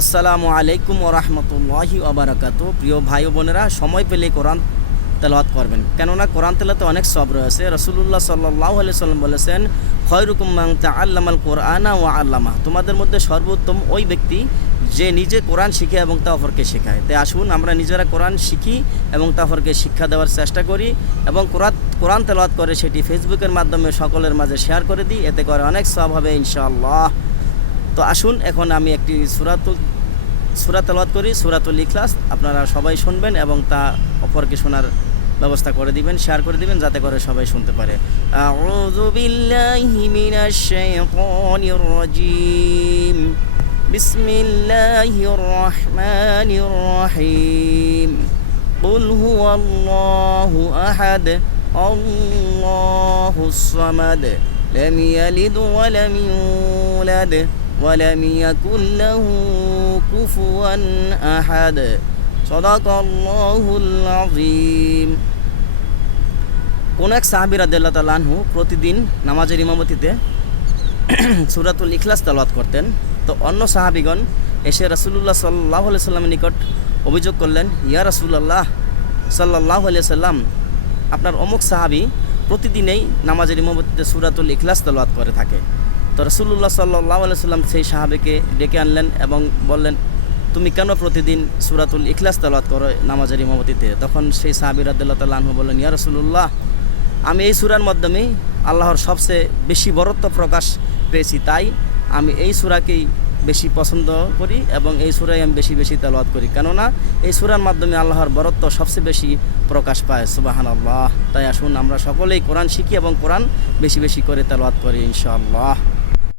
আসসালামু আলাইকুম ওয়া রাহমাতুল্লাহি ওয়া বারাকাতুহু। প্রিয় ভাই ও বোনেরা, সময় পেলে কোরআন তেলাওয়াত করবেন, কেননা কোরআন তেলাওয়াতে অনেক সওয়াব রয়েছে। রাসূলুল্লাহ সাল্লাল্লাহু আলাইহি সাল্লাম বলেছেন, খয়রুকুম মান তাআল্লামাল কুরআনা ওয়া আল্লামা। তোমাদের মধ্যে সর্বোত্তম ওই ব্যক্তি যে নিজে কোরআন শিখে এবং তা অপরকে শেখায়। তাই আসুন আমরা নিজেরা কোরআন শিখি এবং তা অপরকে শিক্ষা দেওয়ার চেষ্টা করি এবং কোরআন তেলাওয়াত করে সেটি ফেসবুকের মাধ্যমে সকলের মাঝে শেয়ার করে দিই, এতে করে অনেক সওয়াব হবে ইনশাআল্লাহ। তো আসুন এখন আমি একটি সূরা তেলাওয়াত করি, সূরাতুল ইখলাস। আপনারা সবাই শুনবেন এবং তা অপরকে শোনার ব্যবস্থা করে দিবেন, শেয়ার করে দিবেন, যাতে করে সবাই শুনতে পারে। আউযু বিল্লাহি মিনাশ শাইতানির রাজীম। বিসমিল্লাহির রহমানির রহিম। কুল হুয়াল্লাহু আহাদ, আল্লাহুস সামাদ, লাম ইয়ালিদ ওয়া লাম ইউলাদ ওয়ালাম ইয়াকুল লাহু কুফুয়ান আহাদ। সাদাকাল্লাহুল আযীম। কোন এক সাহাবী রাদিয়াল্লাহু তাআলা আনহু প্রতিদিন নামাজের ইমামতিতে সূরাতুল ইখলাস তেলাওয়াত করতেন। তো অন্য সাহাবীগণ এসে রাসূলুল্লাহ সাল্লাল্লাহু আলাইহি সাল্লামের নিকট অভিযোগ করলেন, ইয়া রাসূলুল্লাহ সাল্লাল্লাহু আলাইহি সাল্লাম, আপনার অমুক সাহাবী প্রতিদিনই নামাজের ইমামতিতে সূরাতুল ইখলাস তেলাওয়াত করে থাকে। তো রাসূলুল্লাহ সাল্লাল্লাহু আলাইহি সাল্লাম সেই সাহাবীকে ডেকে আনলেন এবং বললেন, তুমি কেন প্রতিদিন সূরাতুল ইখলাস তেলাওয়াত করো নামাজের ইমামতিতে? তখন সেই সাহাবী রাদিয়াল্লাহু তাআলা আনহু বললেন, ইয়া রাসূলুল্লাহ, আমি এই সূরার মাধ্যমেই আল্লাহর সবচেয়ে বেশি বরত্ব প্রকাশ পেয়েছি, তাই আমি এই সূরাকেই বেশি পছন্দ করি এবং এই সূরাই আমি বেশি বেশি তেলাওয়াত করি, কেননা এই সূরার মাধ্যমে আল্লাহর বরত্ব সবচেয়ে বেশি প্রকাশ পায়। সুবহানাল্লাহ। তাই আসুন আমরা সকলেই কোরআন শিখি এবং কোরআন বেশি বেশি করে তেলাওয়াত করি ইনশাআল্লাহ।